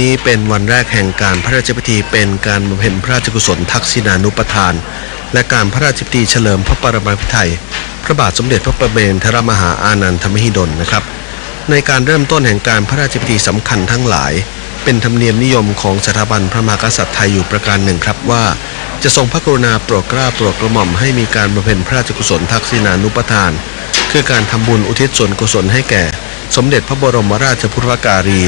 นี้เป็นวันแรกแห่งการพระราชพิธีเป็นการบำเพ็ญพระราชกุศลทักษิณานุปทาน และการพระราชพิธีเฉลิมพระปรมาภิไธยพระบาทสมเด็จพระประเมนทรมหาอานันทมหิดลนะครับ ในการเริ่มต้นแห่งการพระราชพิธีสำคัญทั้งหลาย เป็นธรรมเนียมนิยมของสถาบันพระมหากษัตริย์ไทยอยู่ประการหนึ่งครับว่า จะทรงพระกรุณาโปรดเกล้าโปรดกระหม่อมให้มีการบำเพ็ญพระราชกุศลทักษิณานุปทาน คือการทำบุญอุทิศส่วนกุศลให้แก่ สมเด็จพระบรมราชพุทธการี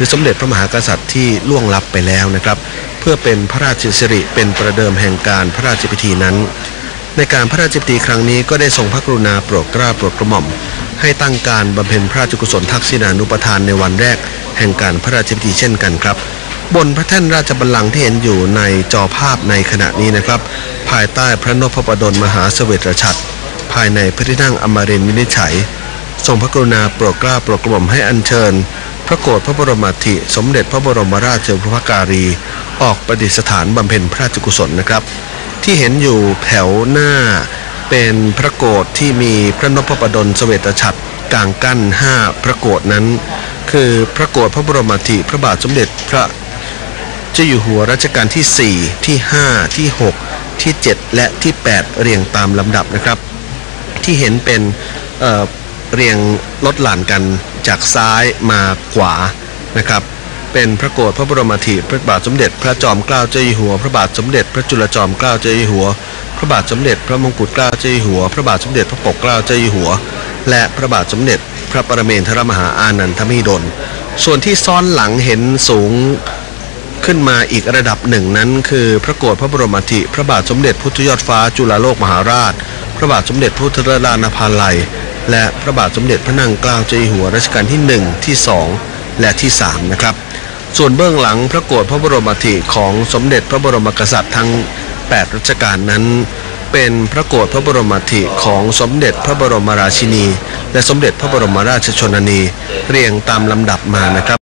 รือสมเด็จพระมหากษัตริย์ที่ล่วงลับไปแล้วนะครับ เพื่อเป็นพระราชสิริเป็นประเดิมแห่งการพระราชพิธีนั้น ในการพระราชพิธีครั้งนี้ก็ได้ทรงพระกรุณาโปรดเกล้าโปรดกระหม่อม ให้ตั้งการบำเพ็ญพระราชกุศลทักษิณานุปทานในวันแรก แห่งการพระราชพิธีเช่นกันครับ บนพระแท่นราชบัลลังก์ที่เห็นอยู่ในจอภาพในขณะนี้นะครับ ภายใต้พระนพประดลมหาเสวตฉัตรภายในพระที่นั่งอมรินทร์วินิจฉัยทรงพระกรุณาโปรดเกล้าโปรดกระหม่อมให้อัญเชิญ ระโกรธพระบรมอัฐิสมเด็จพระบรมราชบุพการี ออกประดิษฐานบำเพ็ญพระราชกุศลนะครับ ที่เห็นอยู่แถวหน้าเป็นพระโกรธที่มีพระนพประดลเสวตฉัตรกลางกั้นห้าพระโกรธนั้น คือพระโกรธพระบรมอัฐิพระบาทสมเด็จพระเจ้าอยู่หัวรัชกาลที่ 4 ที่ 5 ที่ 6 ที่ 7 และที่ 8 เรียงตามลำดับนะครับ ที่เห็นเป็น เรียงลดหลั่นกันจากซ้ายมาขวานะครับ เป็นพระโกรธพระบรมอัฐิพระบาทสมเด็จ พระจอมเกล้าเจ้าอยู่หัว พระบาทสมเด็จ พระจุลจอมเกล้าเจ้าอยู่หัว พระบาทสมเด็จ พระมงกุฎเกล้าเจ้าอยู่หัว พระบาทสมเด็จพระปกเกล้าเจ้าอยู่หัว และพระบาทสมเด็จ พระปรเมนทรมหาอานันทมิดล ส่วนที่ซ้อนหลังเห็นสูงขึ้นมาอีกระดับหนึ่งนั้น คือพระโกรธพระบรมอัฐิพระบาทสมเด็จพุทธยอดฟ้าจุฬาโลกมหาราช พระบาทสมเด็จพุทธราชนภาลัย และพระบาทสมเด็จพระนั่งเกล้าเจ้าอยู่หัวรัชกาลที่ 1 ที่ 2 และที่ 3 นะครับ ส่วนเบื้องหลังพระโกรธพระบรมอัฐิของสมเด็จพระบรมกษัตริย์ทั้ง 8 รัชกาลนั้น เป็นพระโกรธพระบรมอัฐิของสมเด็จพระบรมราชินี และสมเด็จพระบรมราชชนนี เรียงตามลำดับมานะครับ